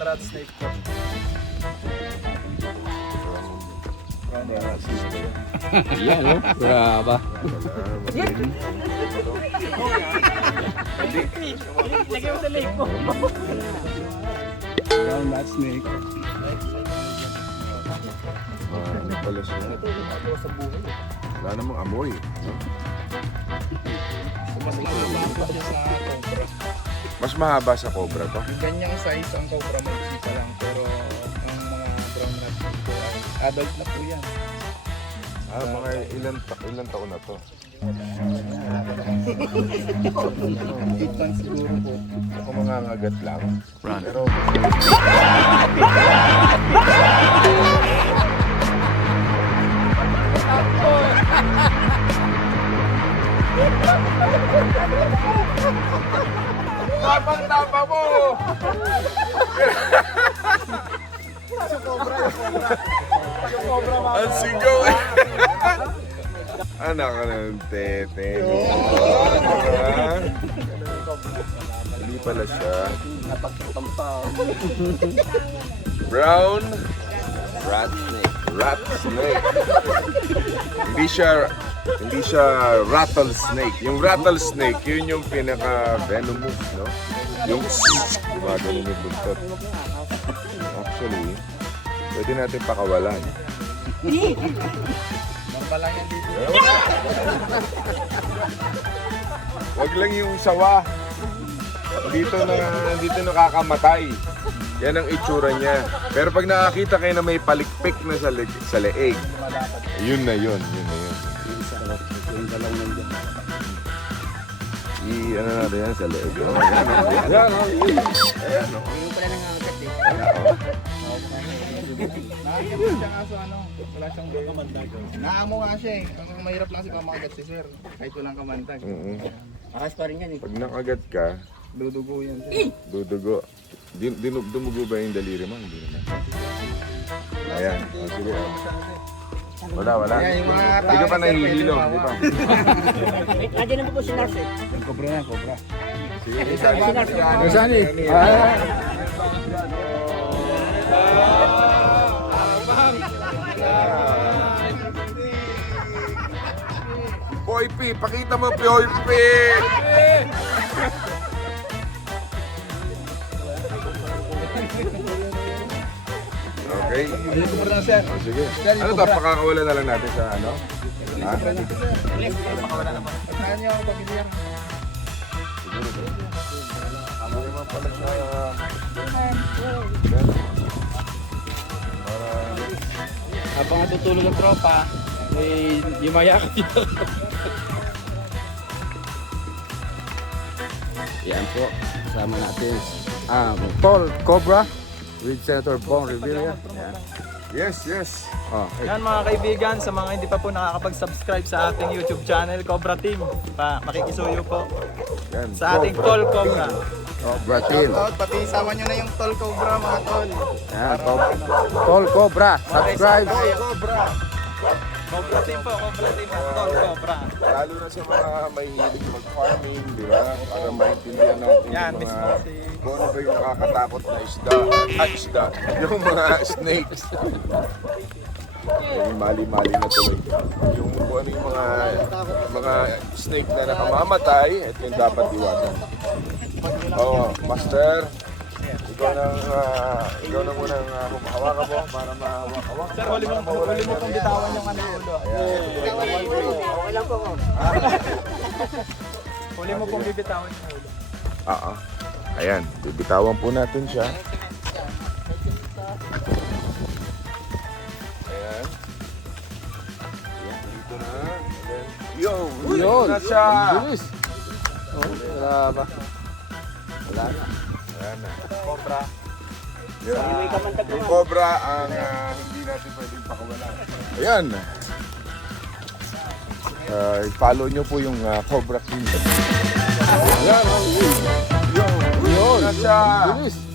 rat snake. Yan, no? Brava. Lagay mo sa lake po. Brown rat snake. Ano pala siya? Wala namang amoy. Mas mahaba pa siya sa cobra. Mas mahaba sa cobra to. Yung ganyang size ang cobra may pa lang pero ang mga brown rat po ay adult na po yan. Ah, mga ilan, ta ilan taon na to? 8 months siguro po. Ako mga ngagat lang. Pero Tapang-tapa mo! Ang sigaw eh! Anak ka ng tete. Hindi pala siya. Brown Rat snake. rat snake. hindi siya hindi siya rattlesnake. Yung rattlesnake, yun yung pinaka venomous, no? Yung gumagano yung buntot. Actually, pwede natin pakawalan. Mampalang yan dito. Wag lang yung sawa. Dito na dito nakakamatay. Yan ang itsura niya. Pero pag nakakita kayo na may palikpik na sa, leg, sa leeg, yun na yun, yun na yun. Yung dalawang nandiyan. I, ano natin yan sa leeg. Oh, yan, yan, yan, oh, yun. Ayan, oh. Yung pala nangangagat eh. Nakakit siya kaso ano, wala siyang kamandag. Naamo nga siya eh. Ang mahirap lang kasi pamakagat si sir. Kahit walang kamandag. Mm-mm. Akas pa rin yan eh. Pag nakagat ka, Dudugo yan sir. dudugo. Din, din, dumugo ba yung daliri mo? Hindi naman. Ayan. Oh, sige. oh. Wala, wala. Ayan, yung mga Hindi ka pa tao, sir, nahihilo, pwede di ba? Nandiyan naman po si Nars eh. Yung cobra na, cobra. Sige? Ah, Boy P, pakita mo Boy P! Okay. Sir. Oh, sige. Ano to? Pakakawala na lang natin sa ano? Ha? Saan niyo ako pabilihan? Ano naman pala siya? Habang natutulog ang tropa, eh, yumaya ka Yan po, kasama natin ah, Paul Cobra with Senator Bong Revilla. Yan. Yes, yes. Oh, Yan mga kaibigan, sa mga hindi pa po nakakapag-subscribe sa ating YouTube channel, Cobra Team, pa makikisuyo po Yan. sa ating Tol Cobra. Cobra Team. Shoutout, pati isama niyo na yung tol cobra mga tol. Yan, Cobra. Paul Cobra, subscribe. Cobra. Cobra Team po, Cobra Team at Tol Cobra. Lalo na sa mga may hilig mag-farming, di ba? Para maintindihan natin Yan, yung mismo mga... si Kung ano ba yung nakakatakot na isda? Ah, isda. Yung mga snakes. Yung mali-mali na tuloy. Yung kung ano yung mga, mga snake na nakamamatay, at yung dapat iwasan. Oo, master. Ikaw nang, ah, ikaw nang unang uh, humahawakan mo para mahawak-hawak. Sir, huli mo, huli mo pong bitawan yung ano ulo. Okay lang po. oh. Huli mo pong bibitawan yung ulo. Oo. Ayan, bibitawan po natin siya. Ayan. Ayan, dito na. Yo! Yun, na siya! bilis. Oh, wala ba? Wala na. Ayan na. Cobra. Yun. Yung cobra ang ah, hindi natin pwedeng pakawalan. Ayan. Uh, follow nyo po yung ah, Cobra Kingdom. Ayan, oh, yun. Yo! Yun, siya! bilis.